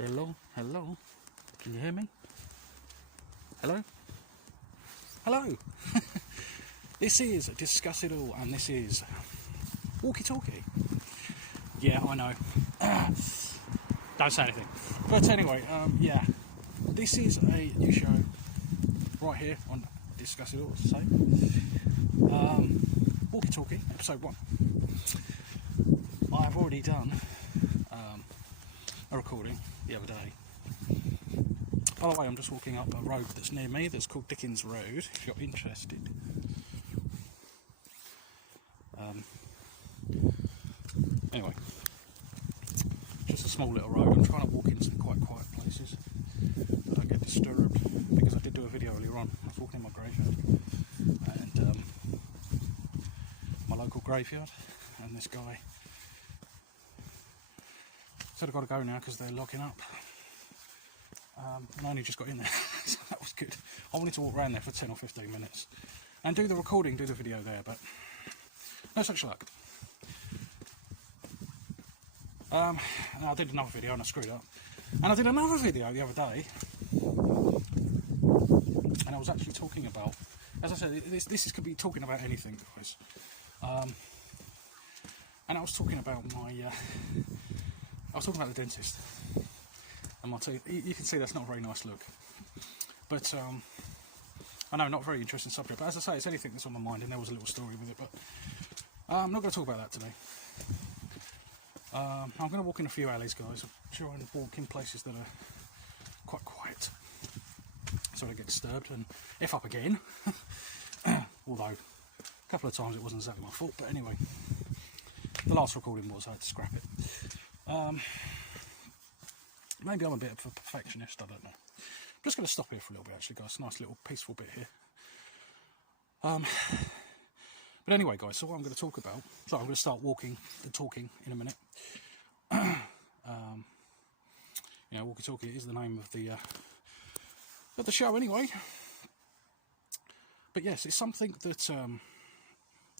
Hello, hello. Can you hear me? Hello? Hello! This is Discuss It All, and this is Walkie Talkie. Yeah, I know. Don't say anything. But anyway, yeah. This is a new show right here on Discuss It All, as I say. Walkie Talkie, episode 1. I've already done a recording the other day. By the way, I'm just walking up a road that's near me that's called Dickens Road, if you're interested. Anyway, just a small little road. I'm trying to walk in some quite quiet places that don't get disturbed, because I did do a video earlier on. I was walking in my graveyard, and my local graveyard, and this guy said I've got to go now because they're locking up. And I only just got in there, so that was good. I wanted to walk around there for 10 or 15 minutes and do the recording, do the video there, but no such luck. And I did another video and I screwed up. And I did another video the other day, and I was actually talking about, as I said, this could be talking about anything, guys. And I was talking about I was talking about the dentist. And my teeth, you can see that's not a very nice look. But, I know, not a very interesting subject, but as I say, it's anything that's on my mind, and there was a little story with it, but I'm not going to talk about that today. I'm going to walk in a few alleys, guys. I'm trying to walk in places that are quite quiet, so I don't get disturbed, and if up again, although a couple of times it wasn't exactly my fault, but anyway, the last recording was, I had to scrap it. Maybe I'm a bit of a perfectionist, I don't know. I'm just going to stop here for a little bit, actually, guys. Nice little peaceful bit here. But anyway, guys, so what I'm going to talk about, so I'm going to start walking and talking in a minute. You know, Walkie Talkie is the name of the show anyway. But yes, it's something that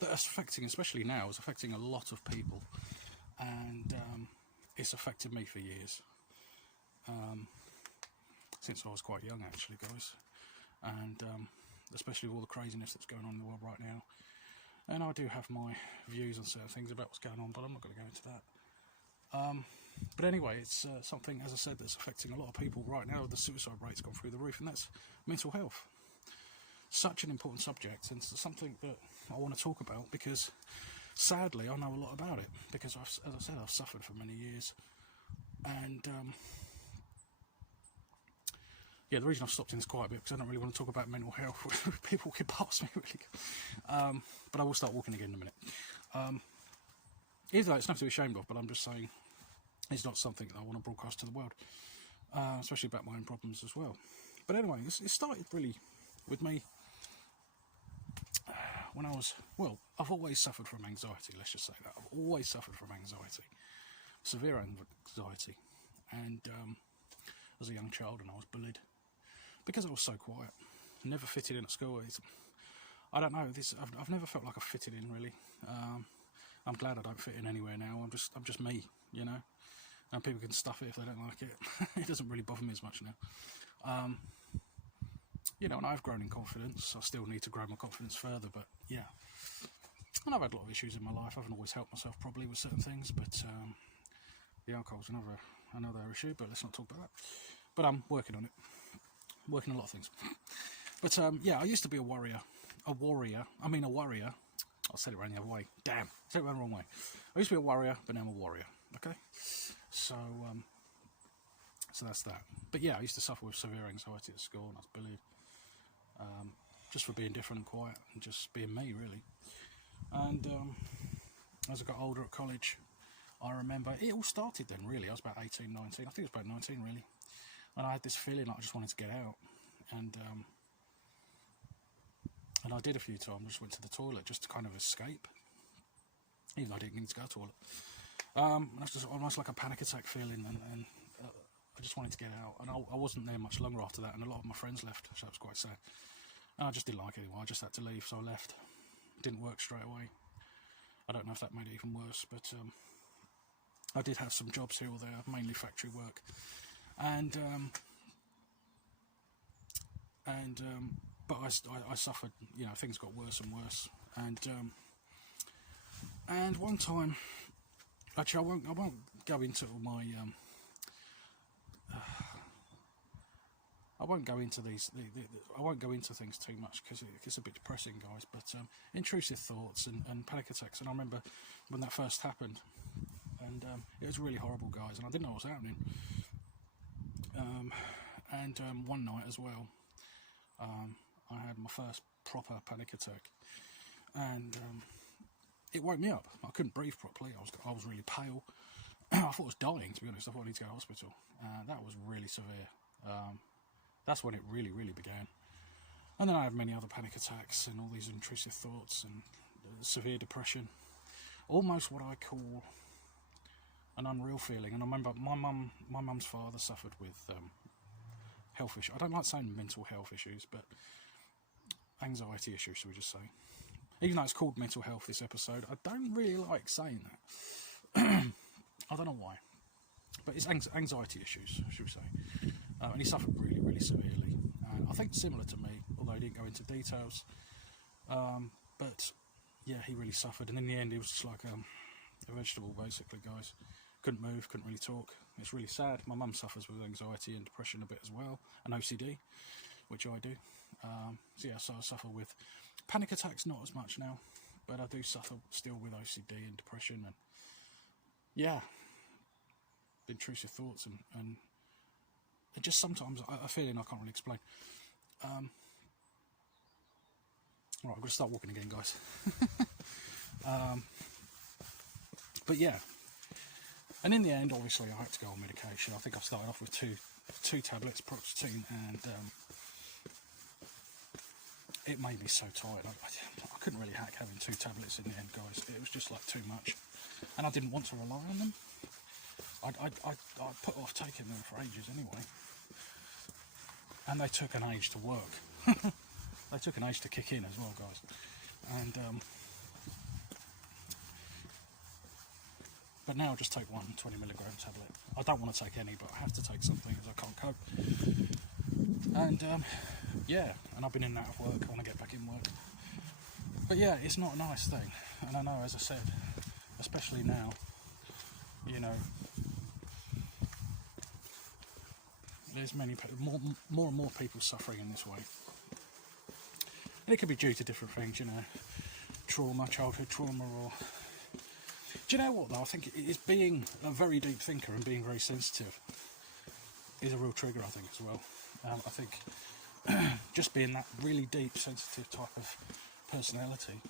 that's affecting, especially now, is affecting a lot of people, and it's affected me for years. Since I was quite young, actually, guys, and especially with all the craziness that's going on in the world right now. And I do have my views on certain things about what's going on, but I'm not going to go into that. But anyway, it's something, as I said, that's affecting a lot of people right now. The suicide rate's gone through the roof, and that's mental health. Such an important subject, and it's something that I want to talk about because, sadly, I know a lot about it. Because, as I said, I've suffered for many years, and yeah, the reason I've stopped in this quite a bit because I don't really want to talk about mental health. People get past me really. But I will start walking again in a minute. Either way, it's nothing to be ashamed of, but I'm just saying it's not something that I want to broadcast to the world, especially about my own problems as well. But anyway, it started really with me when I was, well, I've always suffered from anxiety, let's just say that. I've always suffered from anxiety, severe anxiety, and as a young child, and I was bullied because I was so quiet, never fitted in at school. I don't know, I've never felt like I fitted in, really. I'm glad I don't fit in anywhere now. I'm just me, you know, and people can stuff it if they don't like it. It doesn't really bother me as much now. You know, and I've grown in confidence. I still need to grow my confidence further, but yeah. And I've had a lot of issues in my life. I haven't always helped myself probably with certain things, but the alcohol's another issue, but let's not talk about that. But I'm working on it. Working on a lot of things. But yeah, I used to be a worrier. I said it around the other way. Damn, I said it around the wrong way. I used to be a worrier, but now I'm a warrior. Okay? So that's that. But yeah, I used to suffer with severe anxiety at school, and I was bullied. Just for being different and quiet, and just being me, really. And as I got older at college, I remember it all started then, really. I was about 18, 19. I think it was about 19, really. And I had this feeling like I just wanted to get out. And I did a few times. I just went to the toilet just to kind of escape. Even though I didn't need to go to the toilet. That's just almost like a panic attack feeling. And I just wanted to get out. And I wasn't there much longer after that. And a lot of my friends left, so that was quite sad. And I just didn't like it anymore. I just had to leave, so I left. It didn't work straight away. I don't know if that made it even worse, but I did have some jobs here or there, mainly factory work. But I suffered. You know, things got worse and worse, and one time, actually, I won't go into my I won't go into I won't go into things too much because it's a bit depressing, guys. But intrusive thoughts and panic attacks, and I remember when that first happened, and it was really horrible, guys, and I didn't know what was happening. One night as well, I had my first proper panic attack, and it woke me up. I couldn't breathe properly. I was really pale. I thought I was dying, to be honest. I thought I needed to go to hospital. That was really severe. That's when it really, really began. And then I had many other panic attacks and all these intrusive thoughts and severe depression. Almost what I call an unreal feeling. And I remember my mum's father suffered with health issues. I don't like saying mental health issues, but anxiety issues, should we just say. Even though it's called mental health, this episode, I don't really like saying that. I don't know why. But it's anxiety issues, should we say. And he suffered really, really severely. And I think similar to me, although he didn't go into details. But yeah, he really suffered. And in the end, he was just like a vegetable, basically, guys. Couldn't move, couldn't really talk. It's really sad. My mum suffers with anxiety and depression a bit as well, and OCD, which I do. So I suffer with panic attacks, not as much now, but I do suffer still with OCD and depression, and yeah, intrusive thoughts and just sometimes a feeling I can't really explain. Right, I'm going to start walking again, guys. But yeah, and in the end, obviously, I had to go on medication. I think I started off with two tablets, paroxetine, and it made me so tired. I couldn't really hack having 2 tablets in the end, guys. It was just like too much, and I didn't want to rely on them. I put off taking them for ages anyway, and they took an age to work. They took an age to kick in as well, guys. And but now I just take one 20mg tablet. I don't want to take any, but I have to take something because I can't cope. And yeah, and I've been in and out of work. I want to get back in work. But yeah, it's not a nice thing. And I know, as I said, especially now, you know, there's more and more people suffering in this way. And it could be due to different things, you know, trauma, childhood trauma, or... Do you know what, though? I think it's being a very deep thinker and being very sensitive is a real trigger, I think, as well. I think just being that really deep, sensitive type of personality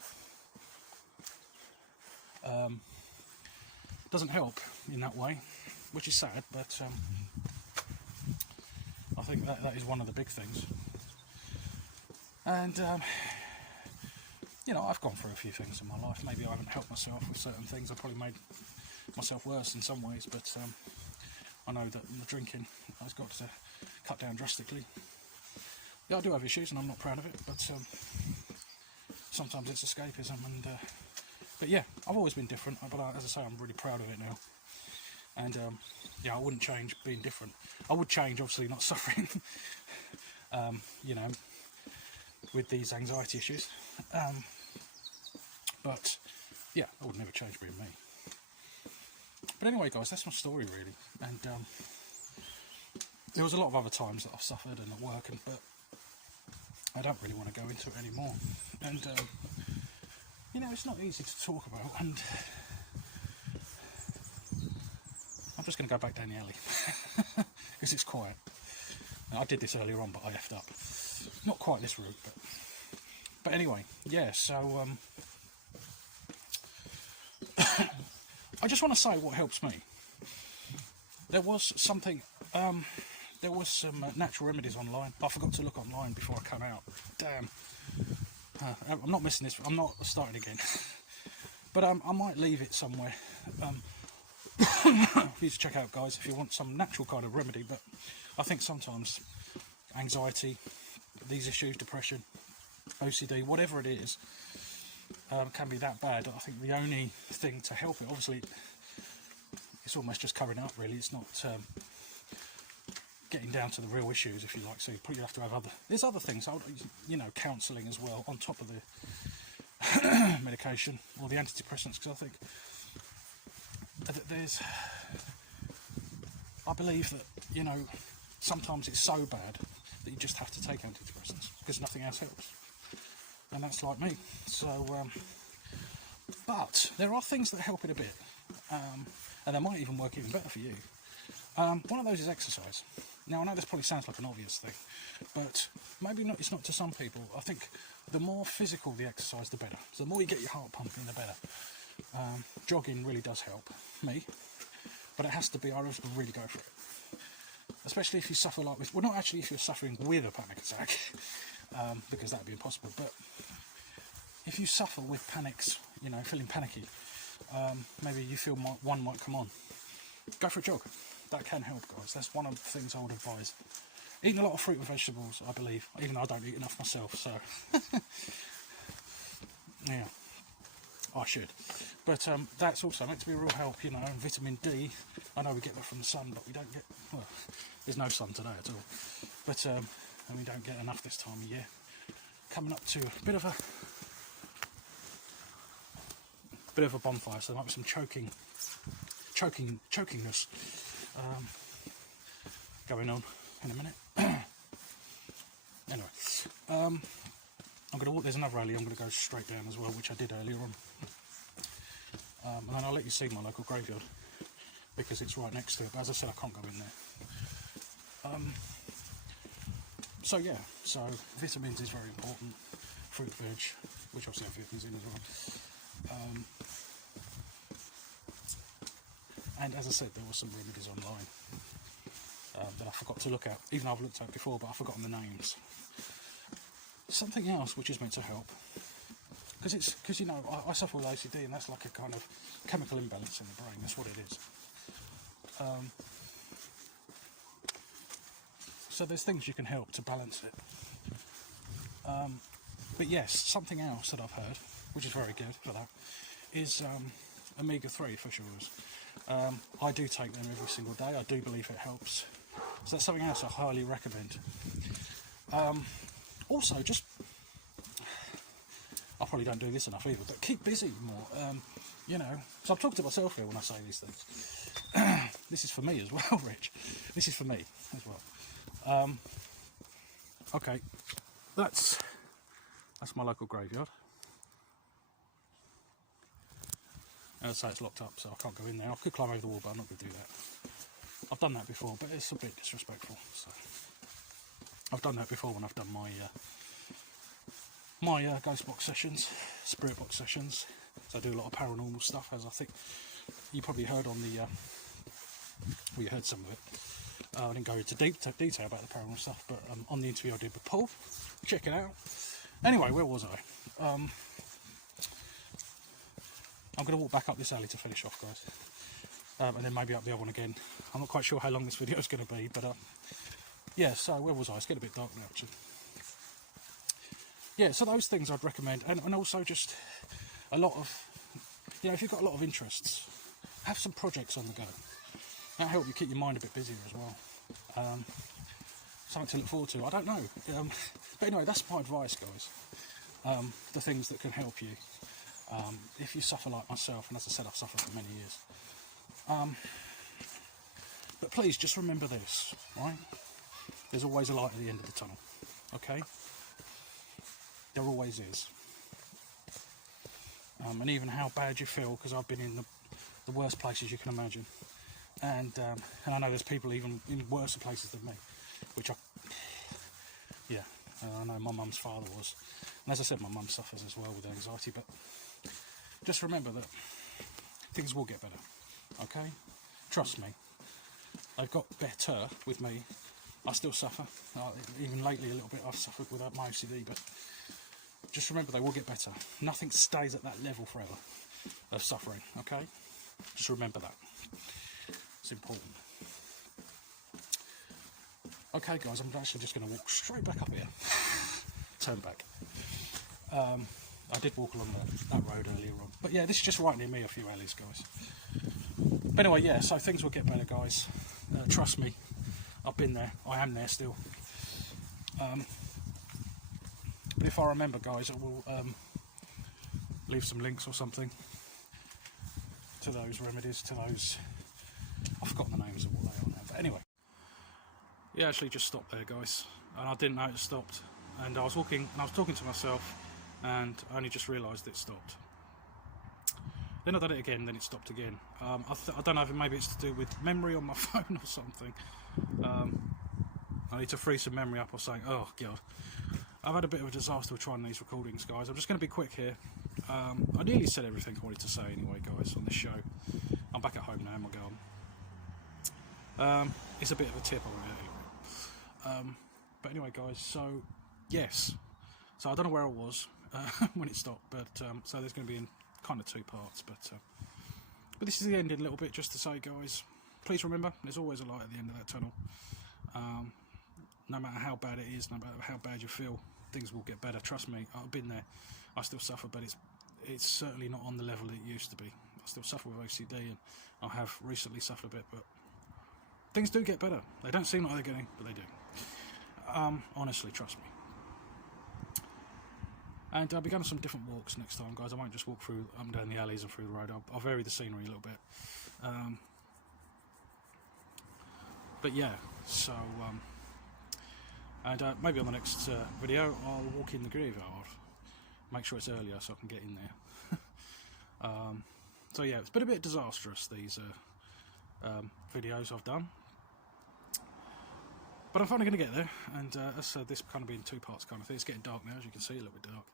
doesn't help in that way, which is sad, but I think that is one of the big things. And you know, I've gone through a few things in my life. Maybe I haven't helped myself with certain things. I've probably made myself worse in some ways, but I know that the drinking has got to cut down drastically. Yeah, I do have issues and I'm not proud of it, but sometimes it's escapism. And but yeah, I've always been different, but as I say, I'm really proud of it now. And yeah, I wouldn't change being different. I would change, obviously, not suffering, you know, with these anxiety issues. But yeah, I would never change being me. But anyway, guys, that's my story, really. And there was a lot of other times that I've suffered and at work, but I don't really want to go into it anymore. And you know, it's not easy to talk about, and I'm just going to go back down the alley because it's quiet. Now, I did this earlier on, but I effed up. Not quite this route, but anyway, yeah. So I just want to say what helps me. There was something. There was some natural remedies online. I forgot to look online before I come out. Damn. I'm not missing this. I'm not starting again. But I might leave it somewhere for you to check out, guys, if you want some natural kind of remedy. But I think sometimes anxiety, these issues, depression, OCD, whatever it is, can be that bad. I think the only thing to help it, obviously, it's almost just covering up, really. It's not getting down to the real issues, if you like. So you probably have to have there's other things, you know, counselling as well on top of the medication or the antidepressants, because I think that I believe that, you know, sometimes it's so bad that you just have to take antidepressants because nothing else helps, and that's like me. So but there are things that help it a bit, and they might even work even better for you. One of those is exercise. Now, I know this probably sounds like an obvious thing, but maybe not. It's not to some people. I think the more physical the exercise, the better. So the more you get your heart pumping, the better. Jogging really does help me, but it has to be, I just really go for it. Especially if you suffer like this. Well, not actually if you're suffering with a panic attack, because that would be impossible. But if you suffer with panics, you know, feeling panicky, maybe you feel one might come on, go for a jog. That can help, guys. That's one of the things I would advise. Eating a lot of fruit and vegetables, I believe, even though I don't eat enough myself, so yeah, I should. But that's also meant to be a real help, you know. And vitamin D, I know we get that from the sun, but we don't get, well, there's no sun today at all, but and we don't get enough this time of year. Coming up to a bit of a bonfire, so there might be some chokingness going on in a minute. Anyway, I'm going to walk. There's another alley I'm going to go straight down as well, which I did earlier on, and then I'll let you see my local graveyard because it's right next to it, but as I said, I can't go in there. So yeah, so vitamins is very important. Fruit, veg, which obviously have vitamins in as well. And as I said, there were some remedies online that I forgot to look at, even though I've looked at before, but I've forgotten the names. Something else which is meant to help, because you know, I suffer with OCD, and that's like a kind of chemical imbalance in the brain. That's what it is. So there's things you can help to balance it. But yes, something else that I've heard, which is very good for that, is omega-3 fish oils. I do take them every single day. I do believe it helps. So that's something else I highly recommend. Also, just, I probably don't do this enough either, but keep busy more. You know, so I'm talking to myself here when I say these things. This is for me as well, Rich. This is for me as well. Okay, that's my local graveyard. As I say, it's locked up, so I can't go in there. I could climb over the wall, but I'm not going to do that. I've done that before, but it's a bit disrespectful. So I've done that before when I've done my ghost box sessions, spirit box sessions. So I do a lot of paranormal stuff, as I think you probably heard on the, well, you heard some of it. I didn't go into detail about the paranormal stuff, but on the interview I did with Paul, check it out. Anyway, where was I? I'm going to walk back up this alley to finish off, guys, and then maybe up the other one again. I'm not quite sure how long this video is going to be, but yeah, so where was I? It's getting a bit dark now, actually. Yeah, so those things I'd recommend, and also just a lot of, you know, if you've got a lot of interests, have some projects on the go. That'll help you keep your mind a bit busier as well. Something to look forward to, I don't know. But anyway, that's my advice, guys. The things that can help you. If you suffer like myself, and as I said, I've suffered for many years. But please, just remember this, right? There's always a light at the end of the tunnel, okay? There always is. And even how bad you feel, because I've been in the worst places you can imagine. And I know there's people even in worse places than me, which yeah, I know my mum's father was. And as I said, my mum suffers as well with anxiety, but just remember that things will get better, okay? Trust me. They've got better with me. I still suffer. Even lately a little bit I've suffered with my OCD, but just remember they will get better. Nothing stays at that level forever of suffering, okay? Just remember that. It's important. Okay guys, I'm actually just going to walk straight back up here. Turn back. I did walk along that road earlier on. But yeah, this is just right near me, a few alleys, guys. But anyway, yeah, so things will get better, guys. Trust me. I've been there. I am there still. But if I remember, guys, I will leave some links or something to those remedies, to those... I've forgotten the names of what they are now. But anyway, it actually just stopped there, guys. And I didn't know it stopped. And I was walking, and I was talking to myself, and I only just realised it stopped. Then I did it again, then it stopped again. I don't know if maybe it's to do with memory on my phone or something. I need to free some memory up or something. Oh, God. I've had a bit of a disaster with trying these recordings, guys. I'm just going to be quick here. I nearly said everything I wanted to say anyway, guys, on this show. I'm back at home now in my garden. It's a bit of a tip already, anyway. But anyway, guys, so, yes. So I don't know where I was when it stopped, but so there's going to be in kind of 2 parts. But this is the ending a little bit, just to say, guys, please remember, there's always a light at the end of that tunnel. No matter how bad it is, no matter how bad you feel, things will get better. Trust me, I've been there. I still suffer, but it's certainly not on the level it used to be. I still suffer with OCD, and I have recently suffered a bit, but things do get better. They don't seem like they're getting, but they do. Honestly, trust me. And I'll be going on some different walks next time, guys. I won't just walk through up and down the alleys and through the road. I'll vary the scenery a little bit. But yeah, so... and maybe on the next video I'll walk in the graveyard, make sure it's earlier so I can get in there. So yeah, it's been a bit disastrous, these videos I've done, but I'm finally going to get there. And as I said, this kind of being 2 parts kind of thing. It's getting dark now, as you can see, a little bit dark,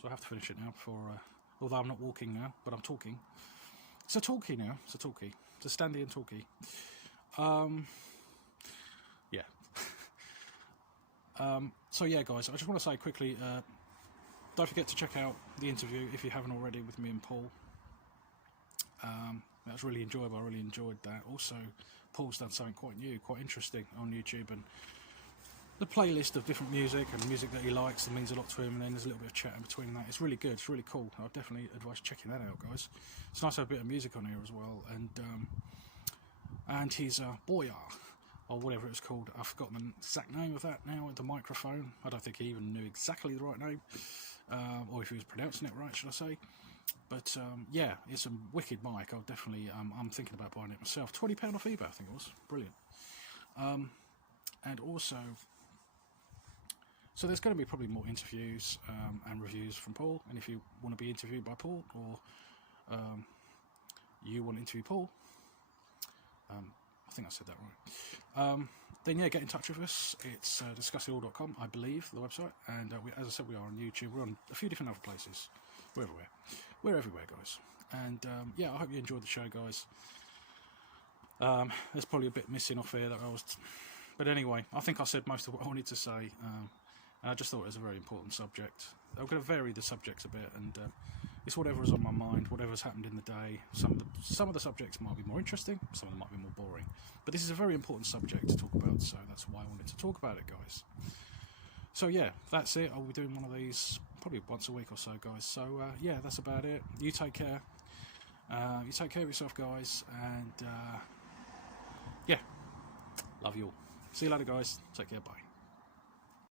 so I have to finish it now before, although I'm not walking now, but I'm talking. It's a talkie now, it's a talkie, it's a standy and talkie. Yeah. So yeah, guys, I just want to say quickly, don't forget to check out the interview if you haven't already with me and Paul. That was really enjoyable. I really enjoyed that. Also, Paul's done something quite new, quite interesting on YouTube, and the playlist of different music and music that he likes and means a lot to him, and then there's a little bit of chat in between that. It's really good, it's really cool. I'd definitely advise checking that out, guys. It's nice to have a bit of music on here as well, and his Boya, or whatever it was called. I've forgotten the exact name of that now, with the microphone. I don't think he even knew exactly the right name, or if he was pronouncing it right, should I say. But yeah, it's a wicked mic. I'll definitely, I'm thinking about buying it myself. £20 off eBay, I think it was. Brilliant. And also, so there's going to be probably more interviews and reviews from Paul. And if you want to be interviewed by Paul, or you want to interview Paul, I think I said that right. Then yeah, get in touch with us. It's discussitall.com, I believe, the website. And as I said, we are on YouTube. We're on a few different other places. We're everywhere. We're everywhere, guys. And yeah, I hope you enjoyed the show, guys. There's probably a bit missing off here that I was... But anyway, I think I said most of what I wanted to say. And I just thought it was a very important subject. I'm going to vary the subjects a bit, and it's whatever's on my mind, whatever's happened in the day. Some of the subjects might be more interesting, some of them might be more boring. But this is a very important subject to talk about, so that's why I wanted to talk about it, guys. So yeah, that's it. I'll be doing one of these probably once a week or so, guys. So yeah, that's about it. You take care. You take care of yourself, guys, and yeah, love you all. See you later, guys. Take care. Bye.